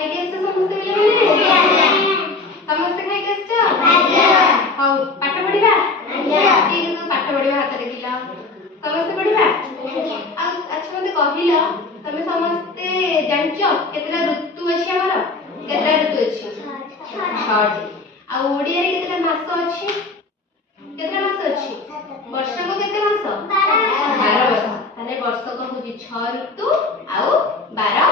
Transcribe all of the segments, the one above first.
ଖାଇକି ଆସିଛ ସମସ୍ତେ ପିଲାମାନେ? ସମସ୍ତେ ଖାଇକି ଆସିଛ? ହଉ ପାଠ ପଢିବା? କିଏ ସବୁ ପାଠ ପଢିବା ହାତ ଦେଖିଲ? ସମସ୍ତେ ପଢିବା? ଆଉ ଆଚ୍ଛା ମତେ କହିଲ ତମେ ସମସ୍ତେ ଜାଣିଛ କେତେଟା ଋତୁ ଅଛି ଆମର? କେତେଟା ଋତୁ ଅଛି? 6ଟି। ଆଉ ଓଡିଆରେ କେତେଟା ମାସ ଅଛି? କେତେଟା ମାସ ଅଛି? ବର୍ଷକୁ କେତେ ମାସ? 12 ମାସ। ତାହେଲେ ବର୍ଷକ ହଉଛି 6 ଋତୁ ଆଉ 12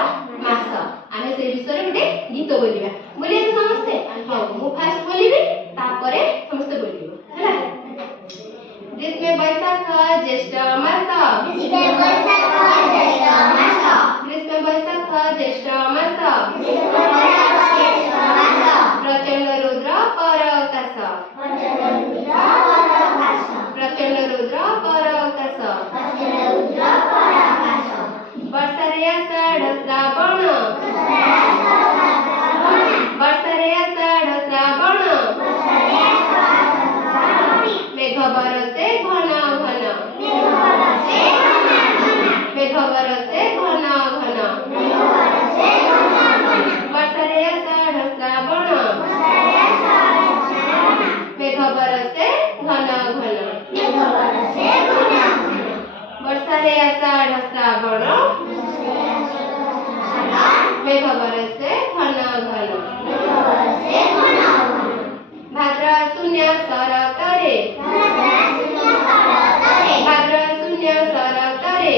ମାସ। ଆମେ ସେ ବିଷୟରେ ଗୋଟେ ଗୀତ ବୋଲିବା। ବୋଲିବା ତ ସମସ୍ତେ? ହଉ ମୁଁ ଫାଷ୍ଟ ବୋଲିବି ତାପରେ ସମସ୍ତେ ବୋଲିବ ହେଲା। ग्रीष्म वैशाख ज्येष्ठ मास ग्रीष्म वैशाख ज्येष्ठ मास प्रचंड रुद्र पर आकाश प्रचंड रुद्र पर आकाश वर्षारे आषाढ़ श्रावण वर्षारे आषाढ़ श्रावण मेघ बरसे घन घन मेघ बरसे घन घन वर्षारे आषाढ़ श्रावण मेघ बरसे घन घन वर्षारे आषाढ़ श्रावण मेघ बरसे घन घन भाद्र शून्य सरतरे भाद्र शून्य सरतरे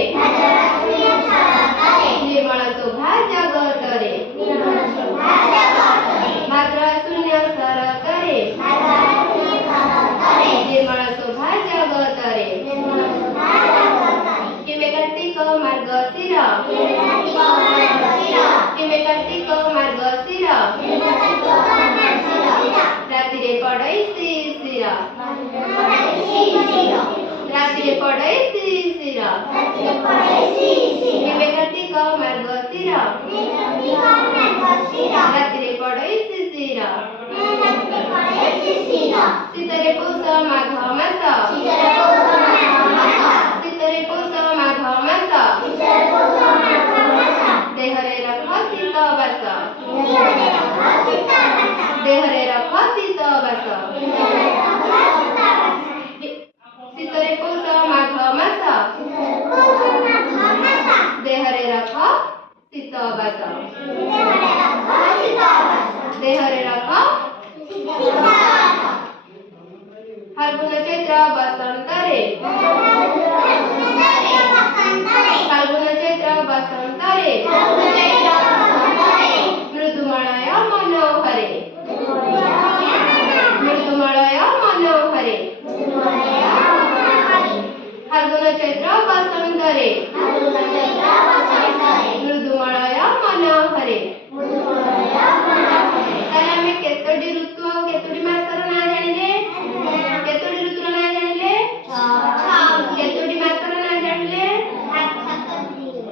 निर्मल शोभा जगतरे भाद्र शून्य सरतरे निर्मल शोभा जगतरे किमे कार्तिक मार्गशीर किमे कार्तिक मार्गशीर रातिरे पड़ै शिशिर रातिरे पड़ै शिशिर किमे कार्तिक मार्गशीर रातिरे पड़ै शिशिर शीतरे पौष माघ मास शीतरे पौष माघ मास देहरे रख शीत बास देहरे रख शीत बास शीतरे पौष माघ मास देहरे रख शीत बास देहरे रख फाल्गुन चैत्र बसंतरे फाल्गुन चैत्र बसंतरे मृदुमलय मनोहरे मृदुमलय मनोहरे फाल्गुन चैत्र बसंतरे मृदुमलय मनोहरे ताले हमें केतोटी ऋतु और केतोटी मासर ना जानिले केतोटी ऋतुर ना जानिले केतोटी मासर ना जानिले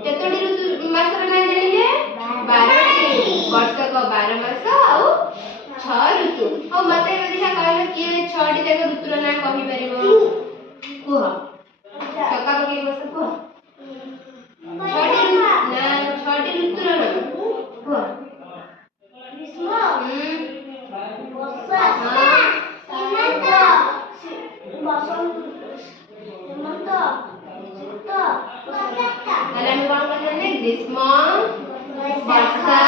केतोटी ऋतु मासर ना जानिले 12टी वर्षक 12 मास और 6 ऋतु और मते देखा कहले कि 6टी जगह ऋतुर ना कहि परिबो कुह टका पके बस कुह 6टी ऋतुर ना कुह ग्रीष्म वर्षा हेमंत बसंत शीत ताले हम कोन कहले ग्रीष्म वर्षा